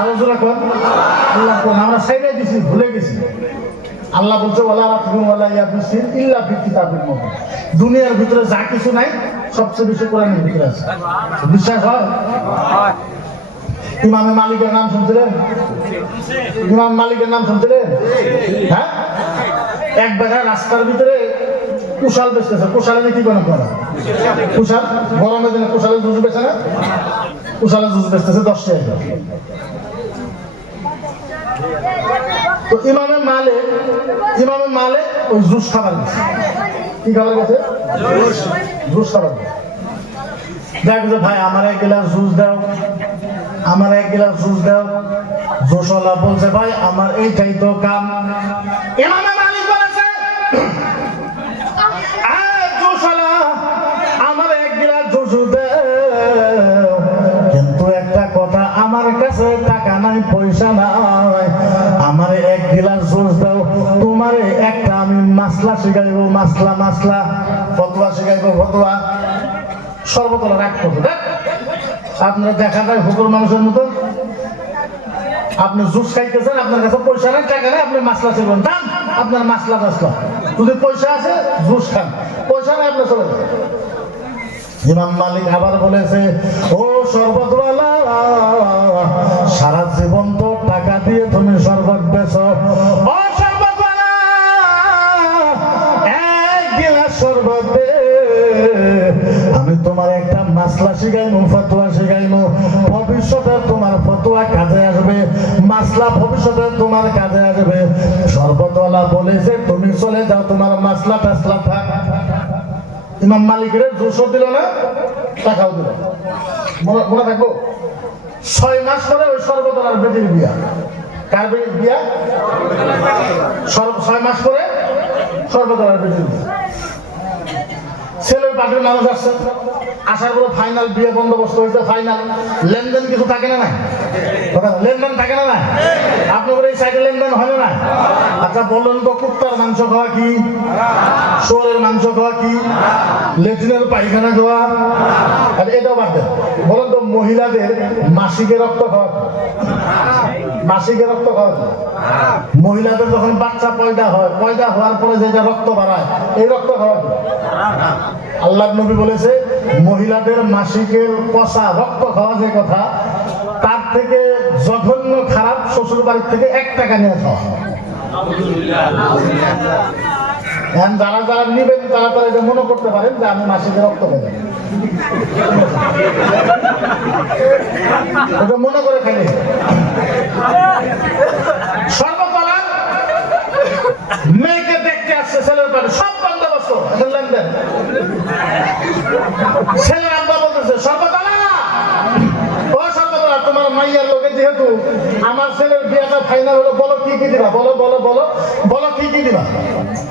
আলোচনা কর আল্লাহ কোন আমরা সাইডে দিছি ভুলে গেছি আল্লাহ বলছে দুনিয়ার ভিতরে যা কিছু নাই সবচেয়ে বেশি কোরআনের ভিতরে আছে বিশ্বাস হয় ইমামে মালিকের নাম শুনছিলেন ইমাম মালিকের নাম শুনছিলেন হ্যাঁ এক বেলা রাস্তার ভিতরে কুশাল বেচতেছে কুশালে কি করে কুশাল গরমের দিনে কুশালের জুস বেচে না কুশালের জুস বেচতেছে 10 টাকা তো ইমামে মালে ওই জুস খাবার গেছে কি খাবার গেছে জুস খাবার দেখো ভাই আমার 1 গ্লাস জুস দাও আমার 1 গ্লাস জুস দাও জোশলা বলছে ভাই আমার এইটাই তো কাম ইমামে মালিক বলেছে জোশলা আমার 1 গ্লাস জুস দাও কিন্তু একটা কথা আমার কাছে টাকা নাই পয়সা নাই আমার 1 গ্লাস জুস দাও তোমার একটা আমি মাসলা শিখাইবো মাসলা ফতোয়া শিখাইবো ফতোয়া সর্বতলা রাগ করবো দেখ আপনারা দেখা যায় হুকুর মানুষের মতো আপনি জুস খাইতেছেন আপনার কাছে পয়সা নাই টাকা নাই আপনি মাসলা শিখবেন দাম আপনার মাসলা যদি পয়সা আছে জুস খান পয়সা নাই আপনার চলে যান ইমাম মালিক আবার বলেছে ও শরবতওয়ালা সারা জীবন তো টাকা দিয়ে তুমি শরবত বেচো ও শরবতওয়ালা 1 গ্লাস শরবত দে আমি তোমার একটা মাসলা শিখাইমু ফতোয়া শিখাইমু ভবিষ্যতে তোমার ফতোয়া কাজে আসবে মাসলা ভবিষ্যতে তোমার কাজে আসবে শরবতওয়ালা বলেছে তুমি চলে যাও তোমার মাসলা টাসলা থাক ইমাম মালিকের জুসও দিল না টাকাও দিল মনে থাকবো 6 মাস পরে ওই সর্বতলার বেটির বিয়া কার বিয়া 6 মাস পরে সর্বতলার বেটির বিয়া ছেলের পার্টির মানুষ আসছে আসার পরে ফাইনাল বিয়ে বন্দোবস্ত হয়েছে ফাইনাল লেনদেন কিছু থাকে না লেনদেন থাকে না আপনাদের এই সাইডে লেনদেন হয় না আচ্ছা বললেন তো কুত্তার মাংস খাওয়া কি শুয়োরের মাংস খাওয়া কি লেট্রিনের পায়খানা খাওয়া আর এটাও বাদ দেন বলেন তো মহিলাদের মাসিকের রক্ত খাওয়া মাসিকের রক্ত খাওয়া মহিলাদের যখন বাচ্চা পয়দা হয় পয়দা হওয়ার পরে যেটা রক্ত বাড়ায় এই রক্ত খাওয়া আল্লাহর নবী বলেছে মহিলাদের মাসিকের পচা রক্ত খাওয়া যে কথা তার থেকে জঘন্য খারাপ শ্বশুর বাড়ির থেকে 1 টাকা নিয়ে খাওয়া যারা যারা নিবেন তারা তারা এটা মনে করতে পারেন যে আমি মাসিকের রক্ত খাই এটা মনে করে খালি সর্বতলা মেয়েকে দেখতে আসছে ছেলের বাড়ি সব বন্দোবস্ত লেনদেন ছেলের আব্বা বলতেছে সর্বতলা ও সর্বতলা তোমার মাইয়ার লোকে যেহেতু আমার ছেলের বিয়েটা ফাইনাল হলো বলো কি কি দিবা বলো কি কি দিবা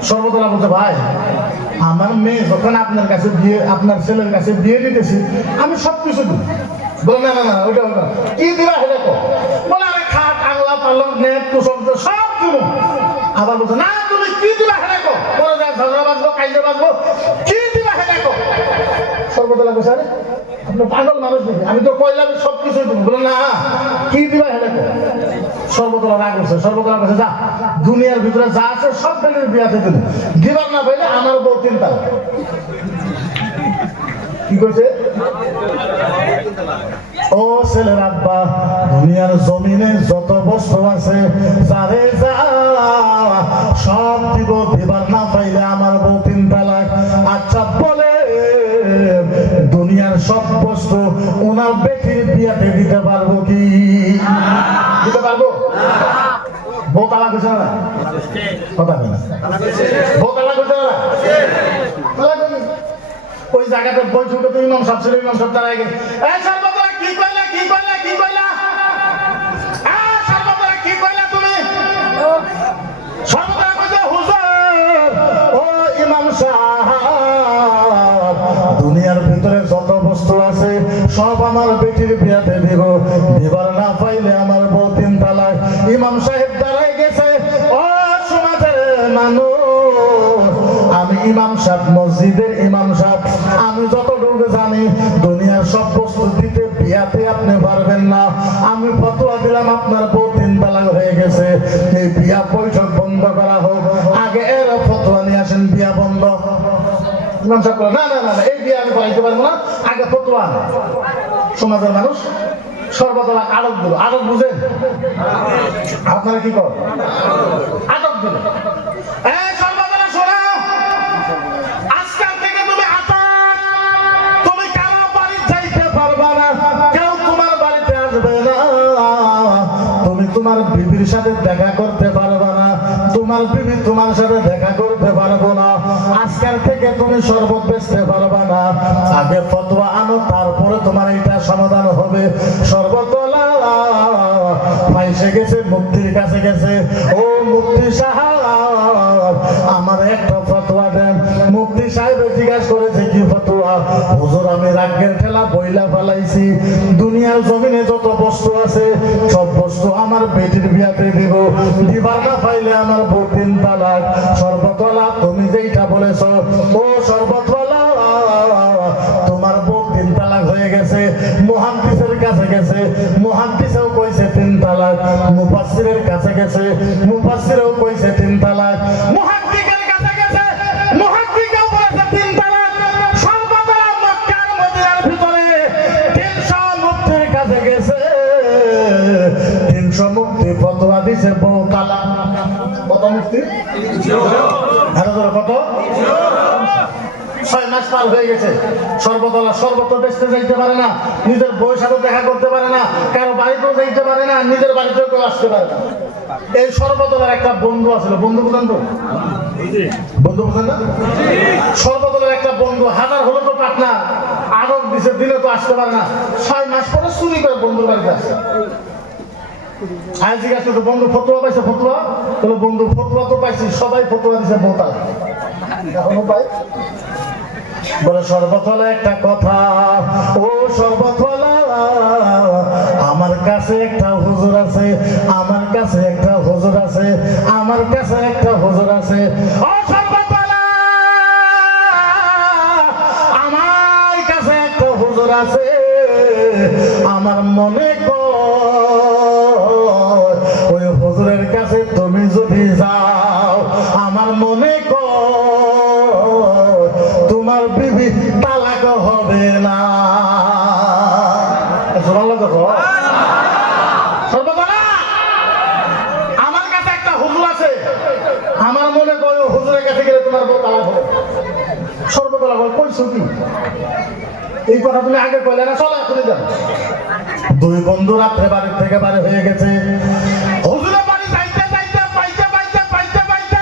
সর্বতলা বলছে ভাই আমার মেয়ে যখন আপনার কাছে বিয়ে আপনার ছেলের কাছে বিয়ে দিতেছি আমি সবকিছু দিই বলো না ওইটা কি দিবা হেলে বলে আরে খাট আংলা পালং নেট কুসম সব দিব আবার বলছে না তুমি কি দিবা হেলে বলে যা ঝগড়া বাঁচবো কাইজা বাঁচবো কি দিবা হেলে সর্বতলা বসে আরে আপনি পাগল মানুষ দেখি আমি তো কইলাম সবকিছু দিব বলে না কি দিবা হেলে সর্বতলা রাগ করছে সর্বতলা কাছে যা দুনিয়ার ভিতরে যা আছে সব বেলের বিয়াতে দিল দিবার না পাইলে আমার বউ 3 তালাক কি করছে ও ছেলের আব্বা দুনিয়ার জমিনে যত বস্তু আছে যারে যা সব দিব দিবার না পাইলে আমার বউ 3 তালাক আচ্ছা বলে দুনিয়ার সব বস্তু ওনার বেটির বিয়াতে দিতে পারবো কি দিতে পারবো বউ তালাক হয়েছে না কথা বলে বউ তালাক হয়েছে না ওই জায়গাতে বৈঠকে তো ইমাম সাহেব ছিল ইমাম সাহেব দাঁড়ায় গেছে সর্বতলা কি কইলা সর্বতলা কি কইলা তুমি সর্বতলা কইছে হুজুর ও ইমাম সাহেব দুনিয়ার ভিতরে যত বস্তু আছে সব আমার বেটির বিয়াতে দিব দিবার না পাইলে আমার বউ 3 তালাক ইমাম সাহেব দাঁড়ায় গেছে ও সমাজের মানুষ আমি ইমাম সাহেব মসজিদের ইমাম সাহেব আমি যতটুকু জানি দুনিয়ার সব বস্তু দিতে বিয়াতে আপনি পারবেন না, আমি ফতোয়া দিলাম আপনার বউ 3 তালাক হয়ে গেছে, এই বিয়া বৈঠক বন্ধ করা হোক, আগে এর ফতোয়া নিয়ে আসেন বিয়া বন্ধ। ইমাম সাহেব বলে, না না না এই বিয়া আমি করাইতে পারবো না, আগে ফতোয়া। সমাজের মানুষ সর্বতলা আটক দিল। আটক বুঝেন আপনারা কি করেন? আটক দিল। সর্বতলা শোনো, আজকাল থেকে তুমি আটক, তুমি কারো বাড়ি যাইতে পারবা না, কেউ তোমার বাড়িতে আসবে না, তুমি তোমার বিবির সাথে দেখা করতে পারবা না, তোমার বিবি তোমার সাথে দেখা করতে পারবো না, আজকাল থেকে তুমি শরবত বেচতে পারবা না, আগে ফতোয়া আনো, তারপরে তোমার এটা সমাধান হবে। সর্বতলা ফাইসে গেছে, মুফতির কাছে গেছে, ও মুফতি সাহেব আমার একটা ফতোয়া দেন। মুফতি সাহেব জিজ্ঞাসা করেছে, কি ফতোয়া? হুজুর আমি রাগের ঠেলা বইলা ফেলাইছি, দুনিয়ার জমিনে যত বস্তু আছে সব বস্তু আমার বেটির বিয়াতে দিব, দিবার না পাইলে আমার বউ 3 তালাক। সর্বতলা তুমি যেইটা বলেছ, ও সর্বতলা তোমার বউ 3 তালাক হয়ে গেছে, মুহাদ্দিসের কাছে গেছে, মুহাদ্দিসেও কইছে 3 তালাক, মুফাসসিরের কাছে গেছে, মুফাসসিরেও কইছে 3 তালাক, মুহাদ্দিসের কাছে গেছে, মুহাদ্দিসেও বলেছে 3 তালাক। সর্বতলা মক্কার মদিনার ভিতরে 300 মুফতির কাছে গেছে, 300 মুফতি ফতোয়া দিছে বউ তালাক। কত মুফতি? কত? 6 মাস পার হয়ে গেছে। সর্বতলা সর্বত বেচতে যাইতে পারে না, নিজের বউয়ের সাথে দেখা করতে পারে না, কারো বাড়িতেও যাইতে পারে না, নিজের বাড়িতেও কেউ আসতে পারে না। এই সর্বতলার একটা বন্ধু আছিল, বন্ধু বুঝেন তো? বন্ধু বুঝেন না? সর্বতলার একটা বন্ধু, হাজার হলো তো পাটনা, আটক দিছে, দিলে তো আসতে পারে না, 6 মাস পরে চুরি করে বন্ধুর বাড়িতে আসে। আজ জিজ্ঞাসা করতো, বন্ধু ফতোয়া পাইছে? ফতোয়া? বলে বন্ধু ফতোয়া তো পাইছি, সবাই ফতোয়া দিছে বউ তালাক। এখনো পাই? বলে সর্বতলা একটা কথা, ও সর্বতলা আমার কাছে একটা হুজুর আছে, আমার কাছে একটা হুজুর আছে, আমার কাছে একটা হুজুর আছে। ও সর্বতলা আমার কাছে একটা হুজুর আছে, আমার মনে কর ওই হুজুরের কাছে তুমি যদি যাও, আমার মনে কর তোমার বিবি তালাক হবে না। সর্বতলা আমার কাছে একটা হুজুর আছে, আমার মনে কর হুজুরের কাছে গেলে তোমার বউ তালাক হবে। সর্বতলা বল, কইছো কি? এই কথা তুমি আগে কইলে না, চলো এখনই যাও। 2 বন্ধু রাত্রে বাড়ির থেকে বাড়ি হয়ে গেছে, হুজুরের বাড়ি যাইতে যাইতে পাইতে পাইতে পাইতে পাইতে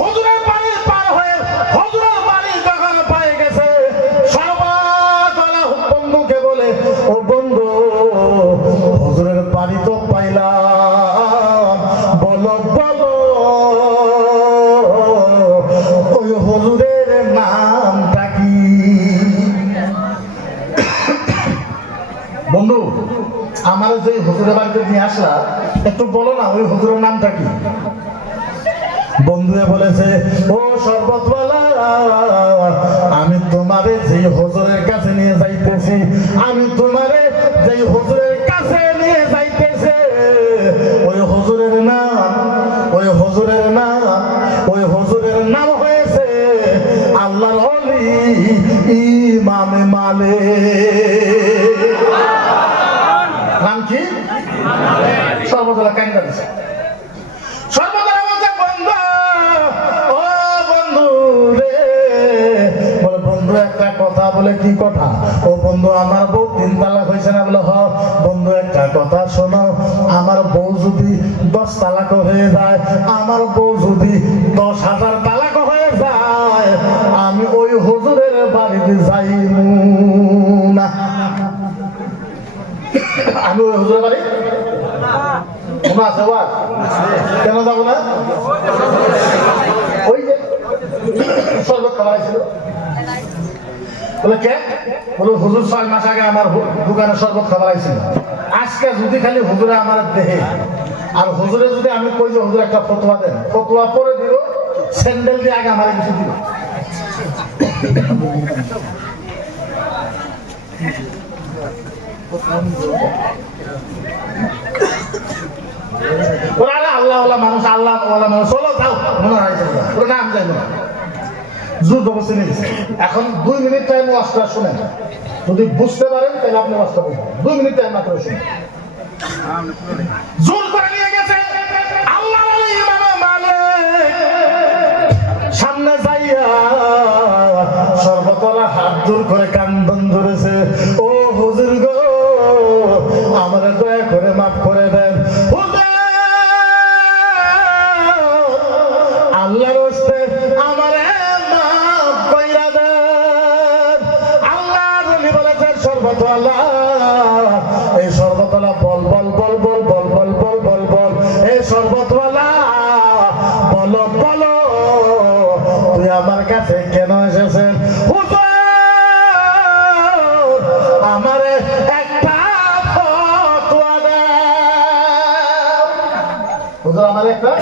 হুজুরের বাড়ি পার হয়ে হুজুরের বাড়ি যখন পায়ে গেছে, সর্বতলা বন্ধুকে বলে, ও বন্ধু হুজুরের বাড়ি তো পাইলাম, বলো বলো ওই হুজুরের নামটা কি? বন্ধু আমার যে হুজুরের বাড়িতে নিয়ে আসলা, একটু বলো না ওই হুজুরের নামটা কি? বন্ধুয়ে বলেছে, ও সর্বতলা আমি তোমারে যে হুজুরের কাছে নিয়ে যাইতেছি, আমি তোমারে যে হুজুরের কাছে নিয়ে যাইতেছে, ওই হুজুরের নাম, ওই হুজুরের নাম, ওই হুজুরের নাম হয়েছে আল্লাহর ওলি ইমামে মালিক। নাম কি? সর্বতলা কান্দা দিছে। সর্বতলা বলছে, বন্ধু ও বন্ধু রে, বলে বন্ধু একটা কথা। বলে কি কথা? ও বন্ধু আমার বউ 3 তালাক হয়েছে না? বলে হ। বন্ধু একটা কথা শোনো, আমার বউ যদি 10 তালাক হয়ে যায়, আমার বউ যদি 10,000 তালাক হয়ে যায়, আমি ওই হুজুরের বাড়িতে যাই না। আমি ওই হুজুরের বাড়ি আছে, কেন যাবো না? ওই যে শরবত খাওয়াইছিল। বলে কে? বলে হুজুর 6 মাস আগে আমার দোকানে শরবত খাওয়াইছিল, আজকে যদি খালি হুজুরে আমার দেহে, আর হুজুরে যদি আমি কই যে হুজুর একটা ফতোয়া দেন, ফতোয়া পরে দিব, স্যান্ডেল দিয়ে আগে আমার কিছু দিব। আল্লাহ মানুষ আল্লাহ মানুষ চলো যাও মনে হয় না আমি যাই না যুদ্ধ বসে নিয়েছে। এখন 2 মিনিট টাইম ওয়াজটা শুনেন, যদি বুঝতে পারেন তাহলে আপনি ওয়াজটা বুঝবেন। 2 মিনিট টাইম মাত্র শুনেন। জোর করে নিয়ে গেছে আল্লাহ ইমাম মালিক সামনে যাইয়া সর্বতলা হাত জোর করে কান্দন ধরেছে, ও হুজুর গো আমার দয়া করে মাফ করে দেন, আল্লাহর হস্তে আমারে মাফ কইরা দেন। আল্লাহ নবী বলেছেন সর্বতলা, এই সর্বতলা বল বল বল বল বল বল বল বল বল, এই সর্বতলা বলো বলো তুই আমার কাছে কেন এসেছেন? আমারে একটা ফতোয়া দাও, হুজুর আমার একটা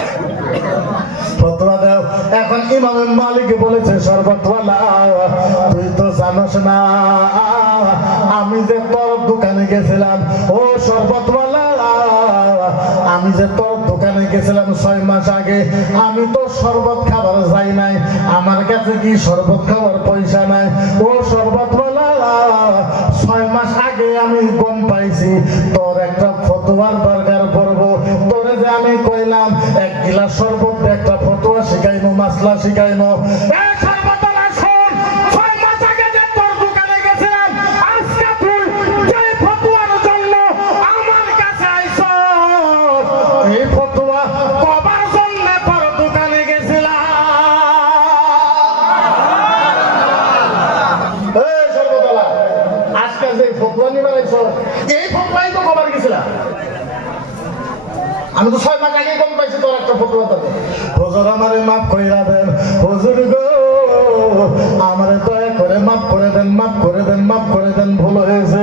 ফতোয়া দাও। এখন ইমাম মালিক বলেছে সর্বতওয়ালা তুই তো জানোস না আমি যে তোর দোকানে গেছিলাম, ও সর্বতওয়ালা আমি যে তোর দোকানে গেছিলাম 6 মাস আগে, আমি তো শরবত খাবার যাই নাই, আমার কাছে কি শরবত খাবার পয়সা নাই? ও শরবতওয়ালা 6 মাস আগে আমি গম পাইছি তোর একটা ফতোয়ার দরকার পড়বো, তোরে যে আমি কইলাম 1 গিলাস শরবত একটা ফতোয়া শিখাইনো, মাসলা শিখাইনো। আমি তো 6 মাস আগে কম পাইছি তোর একটা ফতোয়া দেব, হুজুর আমারে মাফ কইরা দেন, হুজুর গো আমারে দয়া করে মাফ করে দেন, মাফ করে দেন, মাফ করে দেন, ভুল হয়েছে।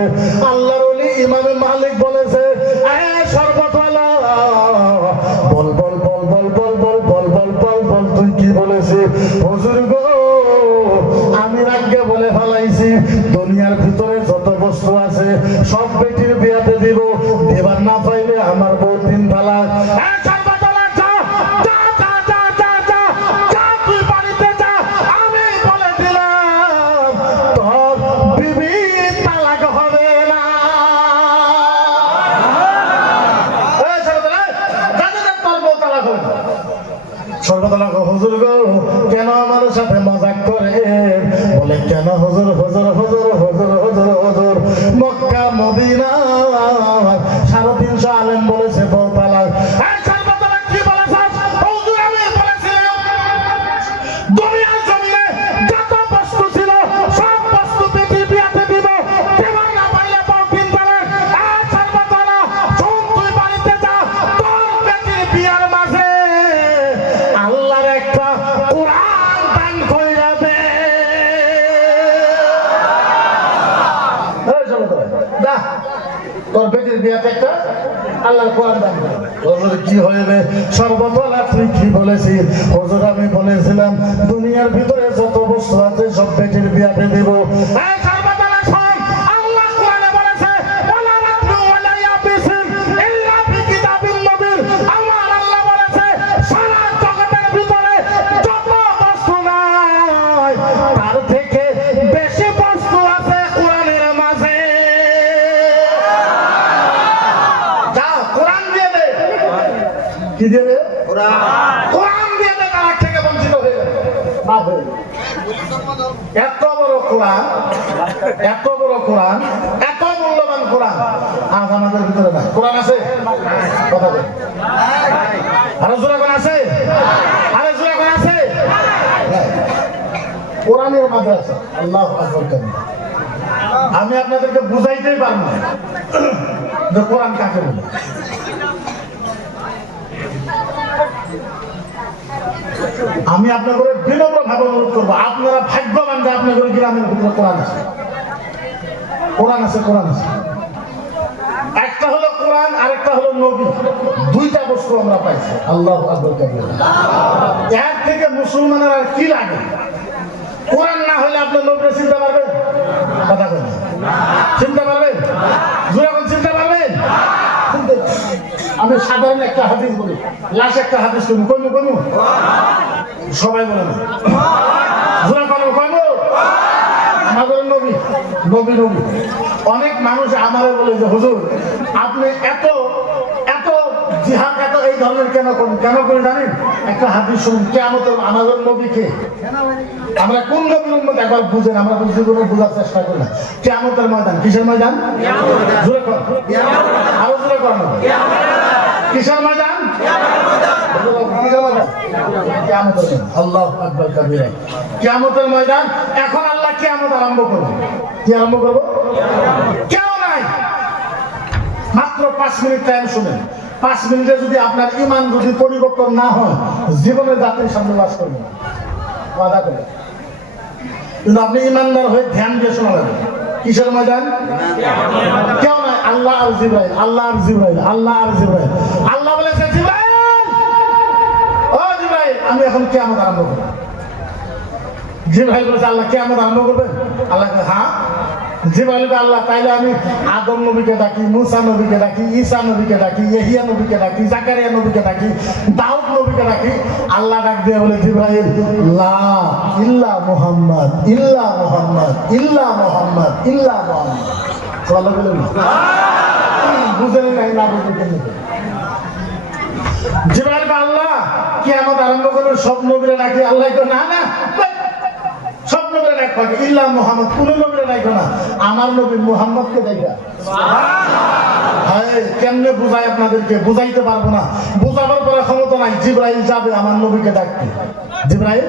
আল্লাহর ওলি ইমাম মালিক বলেছে এ সর্বতওয়ালা বল বল বল বল বল বল বল বল বল বল তুই কি বলেছিস? হুজুর গো আমি আগে বলে ফেলাইছি দুনিয়ার ভিতরে যত বস্তু আছে সব বেটির বিয়াতে দিব, এবার না পাইলে আমার বউ 3 তালাক। হুজুর গো কেন আমার সাথে মজাক করে? বলে কেন হুজুর? হুজুর হুজুর হুজুর হুজুর হুজুর মক্কা মদিনা 350 আলেম বলেছে বউ তালাক। তোর বেটির বিয়াতে একটা আল্লাহর কোরআন দান করে। হুজুর কি হইবে? সর্বতলা তুই কি বলেছিস? হুজুর আমি বলেছিলাম দুনিয়ার ভিতরে যত বস্তু আছে সব বেটির বিয়াতে দিব। কি দেবে? কোরআন দিয়ে তালাক থেকে বঞ্চিত হয়ে যাবে। এত বড় কোরআন, এত বড় কোরআন, এত মূল্যবান কোরআন আজ আমাদের ভিতরে না। কোরআন আছে? কথা বল। আরো জোরে কোন আছে? আরে জোরে কোন আছে? কোরআনের মাঝে আছে। আল্লাহু আকবার। আমি আপনাদেরকে বুঝাইতেই পারবো না যে কোরআন কাকে বলে। আমি আপনাদের বিনম্র ভাবে অনুরোধ করবো, আপনারা ভাগ্যবান যে আপনাদের গ্রামের ভিতরে কোরআন আছে। কোরআন আছে, কোরআন আছে। একটা হলো কোরআন, আরেকটা হলো নবী। 2টা বস্তু আমরা পাইছি। আল্লাহু আকবার। এর থেকে মুসলমানের আর কি লাগে? কোরআন না হলে আপনি নবীকে চিনতে পারবেন? কথা বলেন চিনতে পারবেন যখন চিনতে পারবেন আমি সাধারণ একটা হাদিস বলি লাশ একটা হাদিস কইমু কইমু কইমু সবাই বলেন জোরে বলো কইমু আমাদের নবী নবী নবী অনেক মানুষ আমারে বলে যে হুজুর আপনি এত এত জিহাদ এত এই ধরনের কেন করে জানেন একটা হাদিস শুনুন কিয়ামতের আমাদের নবীকে আমরা কোন নবীর উম্মত একবার বুঝেন আমরা জীবনে বোঝার চেষ্টা করি না কিয়ামতের ময়দান কিসের ময়দান জোরে কর আরো জোরে কর কিসের ময়দান আল্লাহু আকবার কবীরা কিয়ামতের ময়দান এখন আল্লাহ কিয়ামত আরম্ভ করবে কি আরম্ভ করব কেউ নাই মাত্র 5 মিনিট টাইম শুনেন 5 মিনিটে যদি আপনার ঈমান যদি পরিবর্তন না হয় জীবনে জাতির সামনে বাস করবেন ওয়াদা করে কিন্তু আপনি ঈমানদার হয়ে ধ্যান দিয়ে শোনা লাগবে কিসের ময়দান কেউ নাই আল্লাহ আর জিবরাইল আল্লাহ আর জিবরাইল আল্লাহ আর জিবরাইল আল্লাহ বলেছে জিবরাইল ও জিবরাইল আমি এখন কিয়ামত আরম্ভ করব জিবরাইল বলেছে আল্লাহ কিয়ামত আরম্ভ করবেন আল্লাহ হ্যাঁ জিবরাইল আল্লাহ তাইলে আমি আদম নবীকে ডাকি মুসা নবীকে ডাকি ঈসা নবীকে ডাকি ইহইয়া নবীকে ডাকি জাকারিয়া নবীকে ডাকি দাউদ নবীকে ডাকি আল্লাহ ডাক দিয়ে বলে জিবরাইল লা ইল্লা মুহাম্মদ ইল্লা মুহাম্মদ ইল্লা মুহাম্মদ ইল্লা মুহাম্মদ সাল্লাল্লাহু আলাইহি ওয়াসাল্লাম বুঝেন না বুঝেন জিবরাইল আল্লাহ কিয়ামত আরম্ভ করবে সব নবীরা ডাকি আল্লাহ কো না না সব নবীরা ডাকবে ইল্লা মুহাম্মদ কোন নবীরা ডাকবে না আমার নবী মুহাম্মদকে ডাকবে সুবহানাল্লাহ কেমনে বুঝাই আপনাদেরকে বুঝাইতে পারবো না বুঝাবার পরে ক্ষমতা নাই জিবরাইল যাবে আমার নবীকে ডাকতে জিবরাইল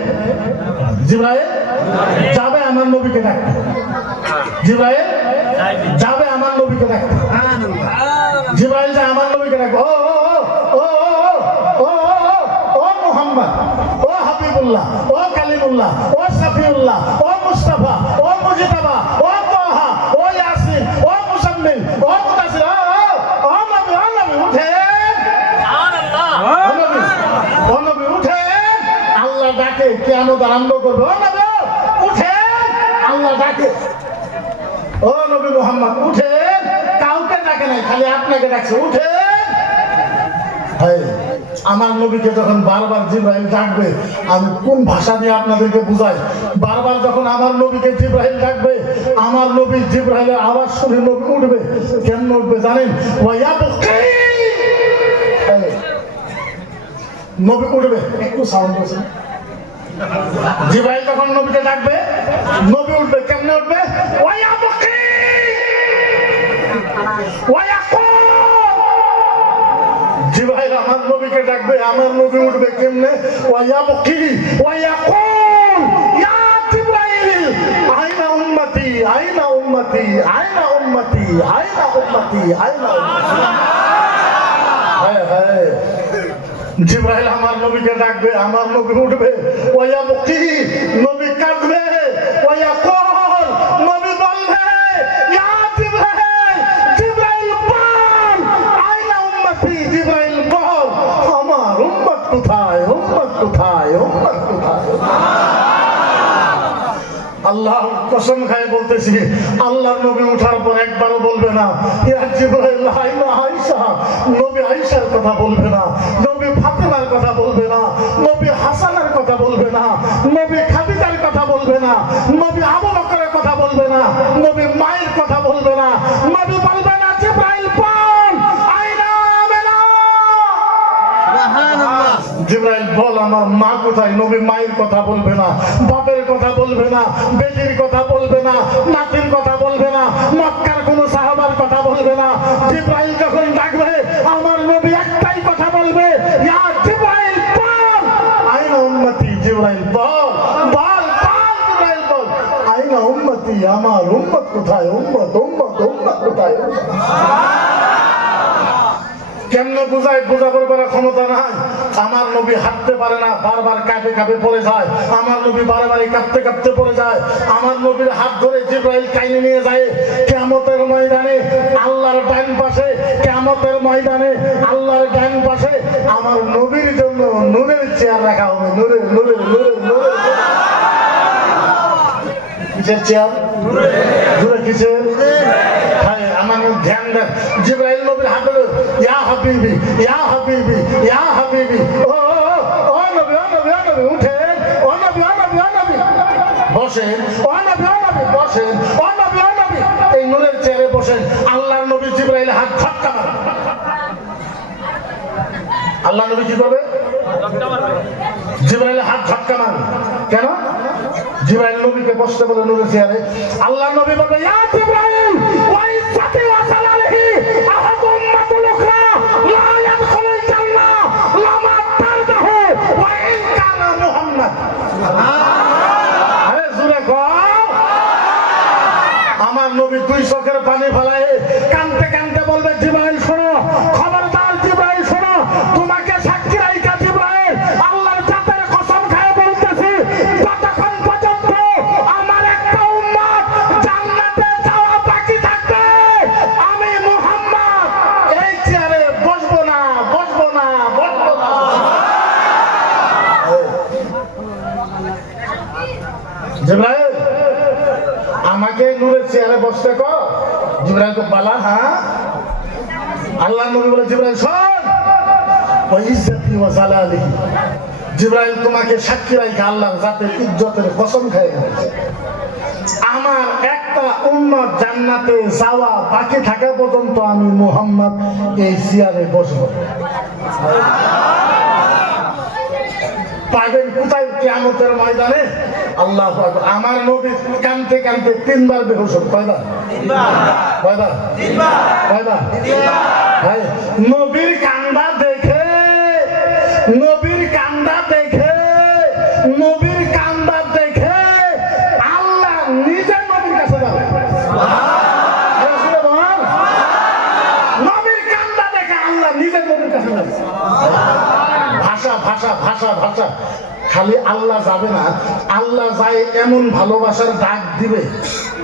যাবে আমার নবীকে ডাকতে জিবরাইল যাবে আমার নবীকে ডাকতে জিবরাইল যায় আমার নবীকে ডাকবে ও মুহাম্মদ ও হাবিবুল্লাহ ও কালিমুল্লাহ ও সাফিউল্লাহ ও মুস্তাফা ও মুজতাবা ও তাহা ও ইয়াসিন ও মুসাম্মিল ও মুদাসসির ও নবী উঠেন সুবহানাল্লাহ ও নবী উঠেন আল্লাহ ডাকে কিয়ামত আরম্ভ করবে ও নবী উঠেন আল্লাহ ডাকে ও নবী মুহাম্মদ উঠেন কাউকে ডাকে নাই খালি আপনাকে ডাকছে উঠেন আমার নবীকে যখন বারবার জিবরাইল ডাকবে আমি কোন ভাষা দিয়ে আপনাদেরকে বুঝাই বারবার যখন আমার নবীকে জিবরাইল ডাকবে আমার নবী জিবরাইলের আওয়াজ শুনে নবী উঠবে কেন উঠবে জানেন নবী উঠবে একটু সাউন্ড করছে জিবরাইল যখন নবীকে ডাকবে নবী উঠবে কেমনে উঠবে জিবরাইল আমার নবীকে ডাকবে আমার নবী উঠবে কেমনে ওয়ায়াবকি ওয়ায়াকুল ইয়া জিবরাইল আইনা উম্মতি আইনা উম্মতি আইনা উম্মতি আইনা উম্মতি আইনা উম্মতি হায় জিবরাইল আমার নবীকে ডাকবে আমার নবী উঠবে ওয়ায়াবকি নবী কাঁদবে ওয়ায়াকুল নবী বলবে ইয়া জিবরাইল জিবরাইল বল আইনা উম্মতি জিবরাইল বল আমার উম্মত কোথায় উম্মত কোথায় উম্মত কোথায় আল্লাহ কসম খায় বলতেছি আল্লাহর নবী উঠার পর একবারও বলবে না ইয়া জিবরাইল আইনা আয়েশা নবী আয়েশার কথা বলবে না নবী ফাতেমার কথা বলবে না নবী হাসানের কথা বলবে না নবী খাদিজার কথা বলবে না নবী আবু বকরের কথা বলবে না নবী মায়ের কথা বলবে না নবী বলবে না জিবরাইল বল আইনা আমিনা সুবহানাল্লাহ জিবরাইল বল আমার মা কোথায় নবী মায়ের কথা বলবে না বাপের কথা বলবে না বেটির কথা বলবে না নাতির কথা বলবে না মক্কার কোন সাহাবার কথা বলবে না জিবরাইল যখন ডাকবে আমার নবী একটাই কথা বলবে ইয়া জিবরাইল বল আইনা উম্মতি জিবরাইল বল বল বল জিবরাইল বল আইনা উম্মতি আমার উম্মত কোথায় উম্মত উম্মত উম্মত কোথায় কেমনে বুঝাই বুঝাবার করার ক্ষমতা নাই আমার নবী হাঁটতে পারে না বারবার কাঁপে কাঁপে পড়ে যায় আমার নবী বারবারই কাঁপতে কাঁপতে পড়ে যায় আমার নবীর হাত ধরে জিবরাইল কাইনে নিয়ে যায় কিয়ামতের ময়দানে আল্লাহর ডান পাশে কিয়ামতের ময়দানে আল্লাহর ডান পাশে আমার নবীর জন্য নূরের চেয়ার রাখা হবে নূরের নূরের নূরের নূরের কিসের চেয়ার জোরে কিসের? হ্যাঁ, আমার ধ্যান দেন। জিবরাইল নবীর হাতে ইয়া হাবিবি ইয়া হাবিবি ইয়া হাবিবি, ও ও নবী ও নবী ও নবী উঠেন, ও নবী ও নবী ও নবী বসেন, ও নবী ও নবী বসেন, ও নবী ও নবী এই নূরের চেয়ারে বসেন। আল্লাহর নবী জিবরাইল হাত ঝটকা মারে। আল্লাহ নবী কি করবে? জিবরাইল হাত ঝটকা মারবে। কেন? জিবরাইল নবীকে বসতে বলে নূরের চেয়ারে। আল্লাহ নবী বলবে ইয়া জিবরাইল ওয়া ইজ্জাতি ওয়া জালালিহি আহাদু উম্মাতুল উখরা লা ইয়াদখুলুল জান্নাহ লামা তারদাহু ওয়া ইন কানা মুহাম্মদ। আরে জোরে কও। আমার নবী দুই চোখের পানি ফেলায় কাঁদতে কাঁদতে বলবে জিবরাইল শোনো, খবরদার জিবরাইল শোনো, তোমাকে সাক্ষী রাইখা জিবরাইল আল্লাহর জাতের কসম খায় বলতেছি, যতক্ষণ পর্যন্ত আমার একটা উম্মত জান্নাতে যাওয়া বাকি থাকবে আমি মুহাম্মদ এই চেয়ারে বসবো না, বসবো না, বসবো না। জিবরাইল আমাকে নূরের চেয়ারে বসতে কর। জিবরাইল তো বালা, হ্যাঁ। আল্লাহ নবী বলে জিবরাইল শোন, ওয়া ইজ্জতি ওয়া জালালিহি, জিবরাইল তোমাকে সাক্ষী রাখা আল্লাহর জাতের ইজ্জতের কসম খায় বলছে, আমার একটা উম্মত জান্নাতে যাওয়া বাকি থাকা পর্যন্ত আমি মুহাম্মদ এই চেয়ারে বসবো। পাবেন কোথায়? কিয়ামতের ময়দানে। আল্লাহু আকবার। আমার নবী কাঁদতে কাঁদতে তিনবার বেহুশ হন। কয়বার? কয়বার? কয়বার? ভাই নবীর কান্দা দেখে, নবীর কান্দা দেখে, নবীর কান্দা দেখে আল্লাহ নিজে নবীর কাছে যাবে। নবীর কান্দা দেখে আল্লাহ নিজে নবীর কাছে যাবে। ভাষা ভাষা ভাষা ভাষা খালি আল্লাহ যাবে না, আল্লাহ যায় এমন ভালোবাসার ডাক দিবে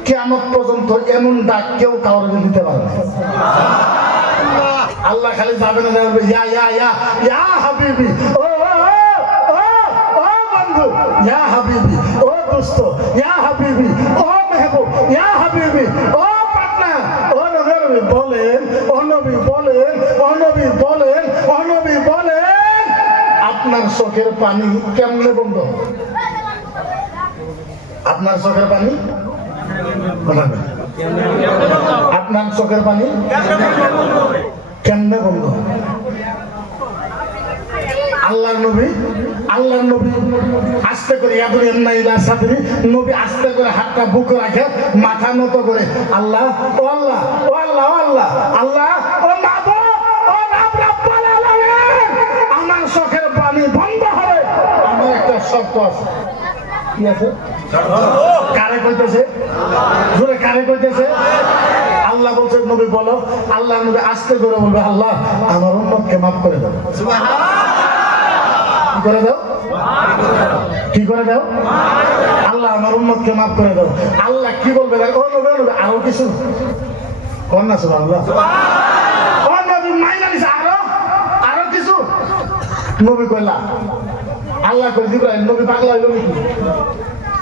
কিয়ামত পর্যন্ত এমন ডাক কেউ কাউকে দিতে পারবে না। আল্লাহ খালি যাবে না, যাবে ইয়া ইয়া ইয়া ইয়া হাবিবি, ও ও ও বন্ধু, ইয়া হাবিবি, ও দোস্ত, ইয়া হাবিবি, ও মেহবুব, ইয়া হাবিবি, ও পার্টনার, ও নবী বলেন, ও নবী বলেন, ও নবী বলেন, ও নবী বলেন, আপনার চোখের পানি কেমনে বন্ধ? আপনার চোখের পানি, আপনার চোখের পানি কেমনে বন্ধ? আল্লাহর নবী, আল্লাহর নবী আস্তে করে নবী আস্তে করে হাতটা বুকে রাখে, মাথা নত করে আল্লাহ ও আল্লাহ ও আল্লাহ ও আল্লাহ আল্লাহ ও মাবুদ ও রব রব্বুল আলামিন, আমার চোখের পানি বন্ধ হবে। আমার একটা শর্ত আছে। কি আছে? কারে কইতেছে? জোরে কারে কইতেছে? আল্লাহ বলছে নবী বলো। আল্লাহ নবী আস্তে করে বলবে আল্লাহ আমার উম্মতকে মাফ করে দাও। কি করে দাও? কি করে দাও? আল্লাহ আমার উম্মতকে মাফ করে দাও। আল্লাহ কি বলবে? ও নবী, ও নবী আরো কিছু কর না সুবহানাল্লাহ। ও নবী মাইনা দিছে আরো আরো কিছু। নবী কইলা, আল্লাহ কই জিবরাইল নবী পাগলা হইল নাকি?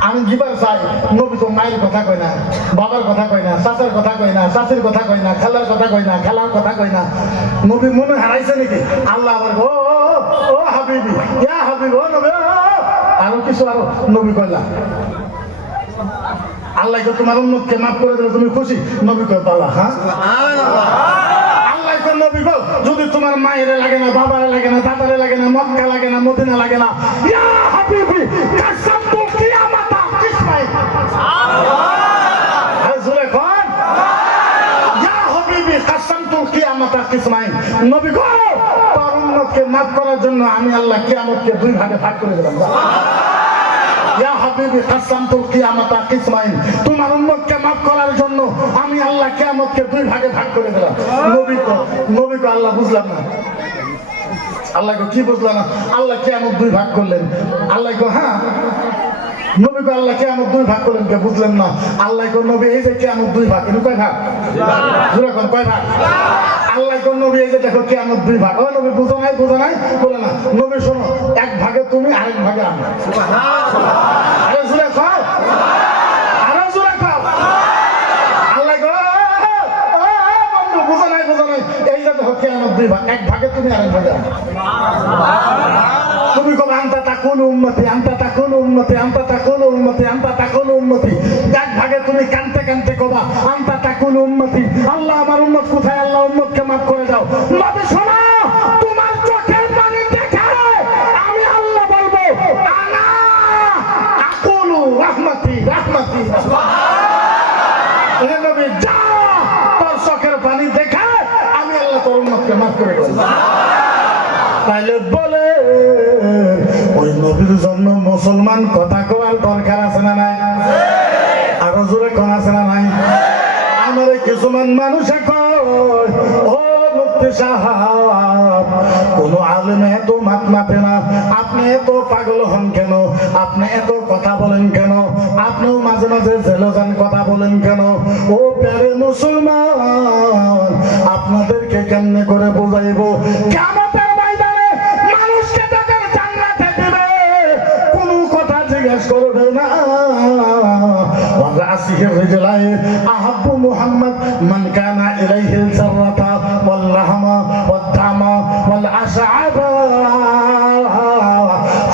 আমি জিবার চাই। নবী তো মায়ের কথা কয় না, বাবার কথা কয় না, চাচার কথা কয় না, চাচির কথা কয় না, খালার কথা কয় না, খালার কথা কয় না। নবী মনে হারাইছে নাকি? আল্লাহ আবার ও ও হাবিবি ইয়া হাবিবি, ও নবী আরো কিছু আরো। নবী কইলা আল্লাহ তো তোমার উম্মতকে মাফ করে দিলে তুমি খুশি? নবী কয় বালা, হ্যাঁ। আল্লাহ তো নবী কয় যদি তোমার মায়ের লাগে না, বাবারে লাগে না, দাদারে লাগে না, মক্কা লাগে না, মদিনা লাগে না, ইয়া হাবিবি কাসামতুল কিয়ামাতা কিসমাইন। জোরে কোন ইয়া হাবিবি কাসামতুল কিয়ামাতা কিসমাইন। নবী কয় তোর উম্মতকে মাফ করার জন্য আমি আল্লাহ কিয়ামতকে দুই ভাগে ভাগ করে দিলাম। ইয়া হাবিবি কাসামতুল কিয়ামাতা কিসমাইন, তোমার উম্মতকে মাফ করার জন্য আমি আল্লাহ কিয়ামতকে দুই ভাগে ভাগ করে দিলাম। নবী কো আল্লাহ বুঝলাম না। আল্লাহকে কি বুঝলাম না? আল্লাহ কিয়ামত দুই ভাগ করলেন। আল্লাহ কো হ্যাঁ। নবী কো আল্লাহ কিয়ামত দুই ভাগ করলেন, কে বুঝলেন না? আল্লাহ কো নবী এই যে কিয়ামত দুই ভাগ, এটা কয় ভাগ? জোরে কোন কয় ভাগ? আল্লাহ কো নবী এই যে দেখো কিয়ামত দুই ভাগ। ও নবী বুঝো নাই, বুঝো নাই বলে না। নবী শোনো, এক ভাগে তুমি আরেক ভাগে আমি। আরে জোরে খাও, আরো জোরে খাও। কিয়ামত দুই ভাগ, এক ভাগে তুমি আরেক ভাগে তুমি কবে আনতা তাকুন উম্মতি, আনতা তাকুন উম্মতি, আনতা তাকুন উম্মতি, আনতা তাকুন উম্মতি, এক ভাগে তুমি কানতে কানতে কবা আনতা তাকুন উম্মতি। আল্লাহ আমার উম্মত কোথায়? আল্লাহ উম্মতকে মাফ করে দাও। নবী শোনো, তোমার চোখের পানি দেখে আমি আল্লাহ বলবো আনা আকুলু রাহমাতি রাহমাতি। হে নবী যা, তোর চোখের পানি দেখে আমি আল্লাহ তোর উম্মতকে মাফ করে দেব। তাইলে বলে ওই নবীর জন্য মুসলমান কথা কওয়ার দরকার আছে না নাই? আরো জোরে কোন আছে না নাই? আমার কিছুমান মানুষে কয় ও মুফতি সাহেব, কোন আলেমে এত মাত মাপে না, আপনি এত পাগল হন কেন? আপনি এত কথা বলেন কেন? আপনিও মাঝে মাঝে জেলজান কথা বলেন কেন? ও প্যারে মুসলমান, আপনাদেরকে কেমনে করে বোঝাইবো? কিয়ামতের ময়দানে মানুষকে যখন জান্নাতে দিবে কোনো কথা জিজ্ঞেস করবে না। وَرَأْسِهِ الرِّجْلَيْنِ أَحَبُّ مُحَمَّدٍ مَنْ كَانَ إِلَيْهِ الْجَرَّةَ وَاللَّحْمَ وَالدَّمَ وَالْأَشْعَابَ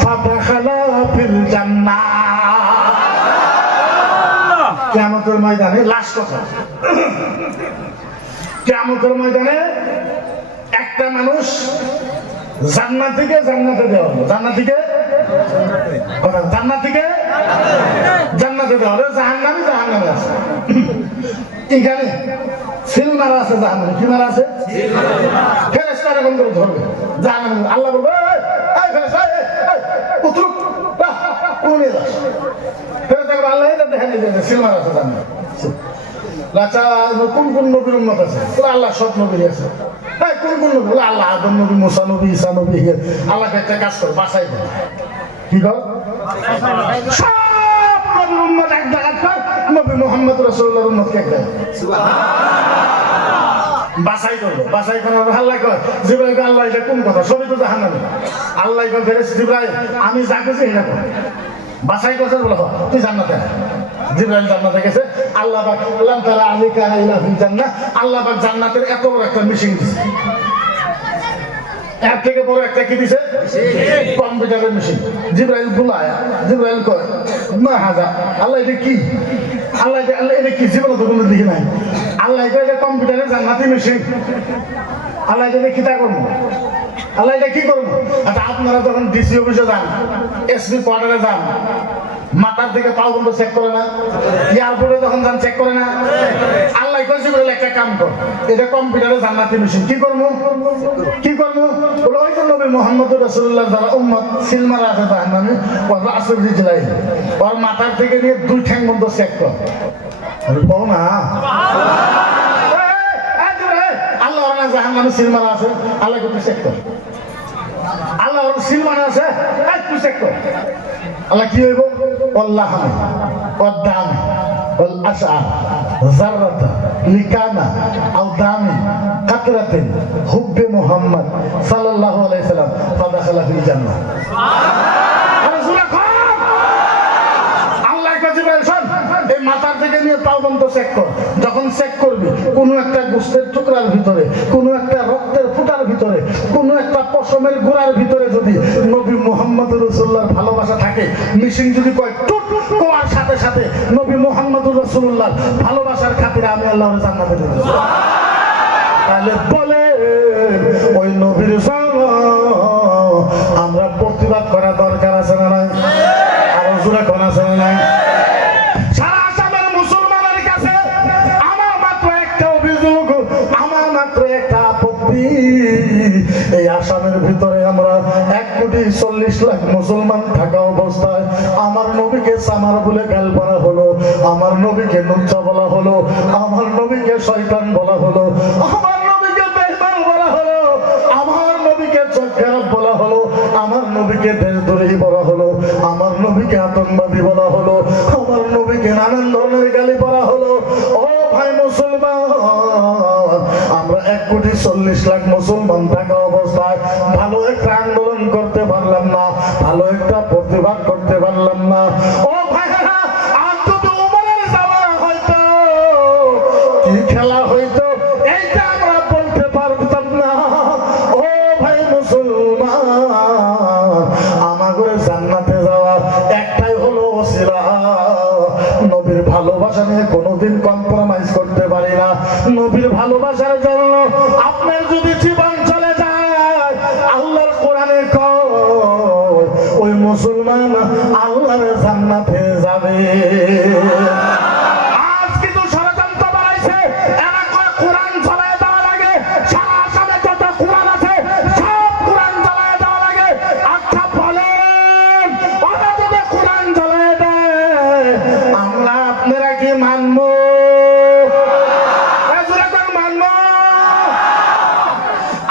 فَدَخَلَ فِي الْجَنَّةِ। কিয়ামতের ময়দানে লাস্ট কথা, কিয়ামতের ময়দানে একটা মানুষ জান্নাতীকে জান্নাতে দেওয়া হলো, জান্নাতীকে জান্নাতীকে জান্নাতে দেওয়া হলো, জাহান্নামী জাহান্নামে আছে। এখানে সিল মারা আছে জাহান্নামে, কি মারা আছে? ফেরেশতা এরকম করে ধরবে জাহান্নামে। আল্লাহ বলবে এই ফেরেশতা উতরুক, কোন নিয়ে যাস? ফেরেশতা বলবে আল্লাহ এটা দেখে নিয়ে সিল মারা আছে জাহান্নামে। আচ্ছা কোন কোন নবীর উম্মত আছে? আল্লাহ সব নবী আছে। কোন কোন নবী? আল্লাহ আদম নবী, মুসা নবী, ঈসা নবী। আল্লাহকে একটা কাজ কর, বাছাই কর। কি কর? সব নবীর উম্মত এক জায়গায় কর, নবী মুহাম্মদ রাসূলুল্লাহর উম্মতকে এক জায়গায় বাছাই করবো। বাছাই করার আল্লাহ কয় জিবরাইল, আল্লাহ এটা কোন কথা? সবই তো জাহান্নামে। আল্লাহ কয় ফেরেশতা জিবরাইল, আমি যা কইছি এটা কর। বাছাই করছে বলে তুই জান্নাতে। জিবরাইল জান্নাতে গেছে, আল্লাহ পাক আল্লাহ তাআলা আলিকা ইলা ফিল জান্নাহ, আল্লাহ পাক জান্নাতের এত বড় একটা মেশিন দিয়েছে। এর থেকে বড় একটা কি দিছে? কম্পিউটারের মেশিন। জিবরাইল বুলায়া, জিবরাইল কয় মা হাজা, আল্লাহ এটা কি? আল্লাহ এটা কি? জীবনে তো কোনো দেখি নাই। আল্লাহ কয় এটা কম্পিউটারের জান্নাতি মেশিন। আল্লাহ এটা খিতা করবো, আল্লাহ এটা কি করবো? আচ্ছা আপনারা যখন ডিসি অফিসে যান, এসপি কোয়ার্টারে যান, মাথার দিকে পাও বন্ধ চেক করে না? এয়ারপোর্টে যখন যান চেক করে না? আল্লাহ কইছে বলে একটা কাম কর, এটা কম্পিউটারে জান্নাতি মেশিন। কি করবো? কি করবো? বলে ওই যে নবী মুহাম্মদ রাসূলুল্লাহ যারা উম্মত সিল মারা আছে জাহান্নামে, ওর আসর রিজলাই, ওর মাথার থেকে নিয়ে দুই ঠ্যাং বন্ধ চেক কর। আমি বলো না আল্লাহ ওর না জাহান্নামে সিল মারা আছে, আল্লাহ কত চেক কর। আল্লাহ ওর সিল মারা আছে, তুই চেক কর। আল্লাহ কি হইব? আল্লাহ ওয়াদাম ওয়াল আশআর যাররাতা লিকানা আও দামি কাতরাতিন হুব্বে মুহাম্মদ সাল্লাল্লাহু আলাইহি সাল্লাম ফাদাখালা ফিল জান্নাহ। আরে সুরা খান আল্লাহ কাছে বলছেন এই মাথার থেকে নিয়ে পাও পর্যন্ত চেক কর। যখন চেক করবি কোনো একটা গোশতের টুকরার ভিতরে, কোনো একটা রক্তের ফুটার ভিতরে, কোনো একটা পশমের গোড়ার ভিতরে যদি নবী মুহাম্মদ রাসূলুল্লাহর ভালোবাসা থাকে, মেশিন যদি কয় টুট কোয়ার সাথে সাথে নবী মুহাম্মদ রাসূলুল্লাহর ভালোবাসার খাতিরে আমি আল্লাহর জান্নাতে দেব। তাহলে বলে ওই নবীর সঙ্গ আমরা প্রতিবাদ করা দরকার আছে না নাই? আরো জোরে কোন আছে না নাই? সারা আসামের মুসলমানের কাছে আমার মাত্র একটা অভিযোগ, আমার মাত্র একটা আপত্তি। এই আসামের ভিতরে আমরা 1,40,00,000 মুসলমান থাকা অবস্থায় আমার নবীকে সামার বলে গাল করা হলো, আমার নবীকে নুচ্ছা বলা হলো, আমার নবীকে শয়তান বলা হলো, আমার নবীকে বেঈমান বলা হলো, আমার নবীকে চক্রান্ত বলা হলো, আমার নবীকে দেশদ্রোহী বলা হলো, আমার নবীকে আতঙ্কবাদী বলা হলো, আমার নবীকে নানান ধরনের গালি বলা হলো। ও ভাই মুসলমান, আমরা 1,40,00,000 মুসলমান থাকা অবস্থায় ভালো একটা আন্দোলন করতে পারলাম না, ভালো একটা প্রতিবাদ করতে পারলাম না। ও ভাইরা, আর যদি উমরের জামানা হয়তো কি খেলা হইতো এইটা আমরা বলতে পারতাম না। কোনোদিন কম্প্রোমাইজ করতে পারি না। নবীর ভালোবাসার জন্য আপনার যদি জীবন চলে যায়, আল্লাহর কোরআনে কয় ওই মুসলমান আল্লাহর জান্নাতে যাবে। আজ কিন্তু ষড়যন্ত্র বাড়াইছে, এরা কয় কোরআন জ্বালায় দেওয়া লাগে, সারা আসামে যত কোরআন আছে সব কোরআন জ্বালায় দেওয়া লাগে। আচ্ছা বলেন, ওরা যদি কোরআন জ্বালায় দেয় আমরা আপনারা কি মানবো?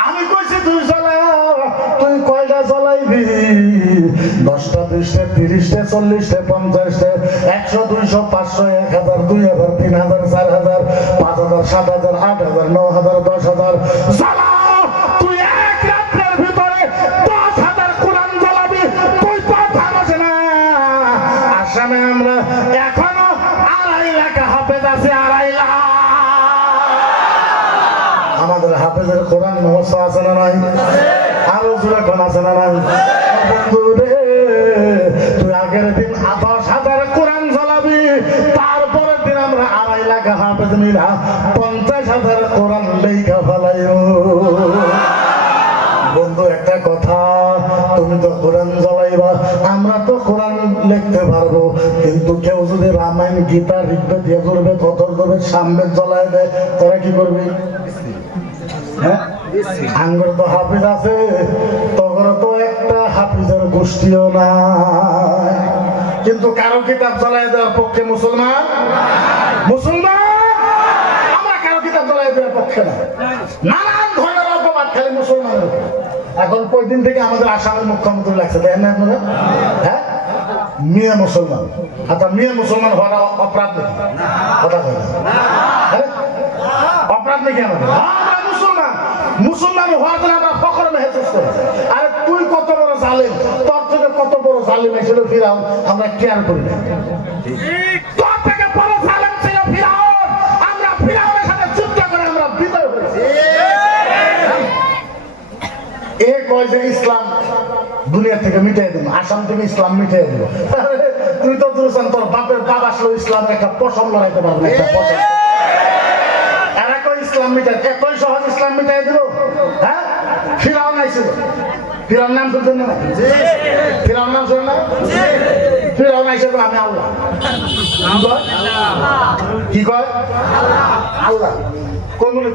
আমি কইছি তুই জ্বালা, তুই কয়টা জ্বালাইবি? 10টা 20টা 30টা 40টা 50টা 100 200 500 1000 2000 3000 4000 5000 7000 8000 9000 10000 জ্বালা। তুই এক রাতের ভিতরে 10,000 কোরআন জ্বালাবি, তুই তো থামছ না। আসামে আমরা এখনো 2.5 লাখ হাফেজ আছে, 2.5 লাখ। আমাদের হাফেজের কোরআন মুখস্থ আছে না নাই? আরো জোরে কোন আছে না নাই? বন্ধু রে, তুই আগের দিন 10,000 কোরআন জ্বালাবি, তারপরের দিন আমরা 2.5 লাখ হাফেজ মিলা 50,000 কোরআন লেখা ফেলাইও। বন্ধু একটা কথা, তুমি তো কোরআন জ্বালাইবা, আমরা তো কোরআন লিখতে পারবো, কিন্তু কেউ যদি রামায়ণ গীতা ঋগ্বেদ যজুর্বেদ অথর্ববেদ সামবেদ জ্বালায় দেয়, তোরা কি করবি? হ্যাঁ, আঙ্গুর তো হাফিজ আছে, তখন তো একটা হাফিজের গোষ্ঠীও নাই। কিন্তু কারো কিতাব জ্বালাই দেওয়ার পক্ষে মুসলমান আমরা কারো কিতাব জ্বালাই দেওয়ার পক্ষে না। নানান ধরনের অপবাদ খালি মুসলমানের। এখন কয়দিন থেকে আমাদের আসামের মুখ্যমন্ত্রী লাগছে, দেখেন না আপনারা? হ্যাঁ, মিয়া মুসলমান। আচ্ছা, মিয়া মুসলমান হওয়াটা অপরাধ নাকি? কথা বলে অপরাধ নাকি? আমাদের মুসলমান হওয়ার জন্য আমরা ফখর মেহসুস করি। আরে তুই কত বড় জালিম, তোর থেকে কত বড় জালিম ছিল ফিরাউন, আমরা কেয়ার করি না। তোর থেকে বড় জালিম ছিল ফিরাউন, আমরা ফিরাউনের সাথে যুদ্ধ করে আমরা বিজয় হয়েছি। এ কয় যে ইসলাম দুনিয়া থেকে মিটাই দেব, আসাম থেকে ইসলাম মিটাই দেব। তুই তো দুরুসান, তোর বাপের বাবা আসলে ইসলামের একটা পশম লড়াইতে পারবে না, একটা পশম। ইসলাম মিটাই এতই সহজ ইসলাম মিটাই দিল? হ্যাঁ, ফিরাউন আইছিল, ফিরাউন নাম শুনছেন না? ফিরাউন নাম শুনেন না? ফিরাউন আইসে আমি আল্লাহ। কি কয়? আল্লাহ। কই বলে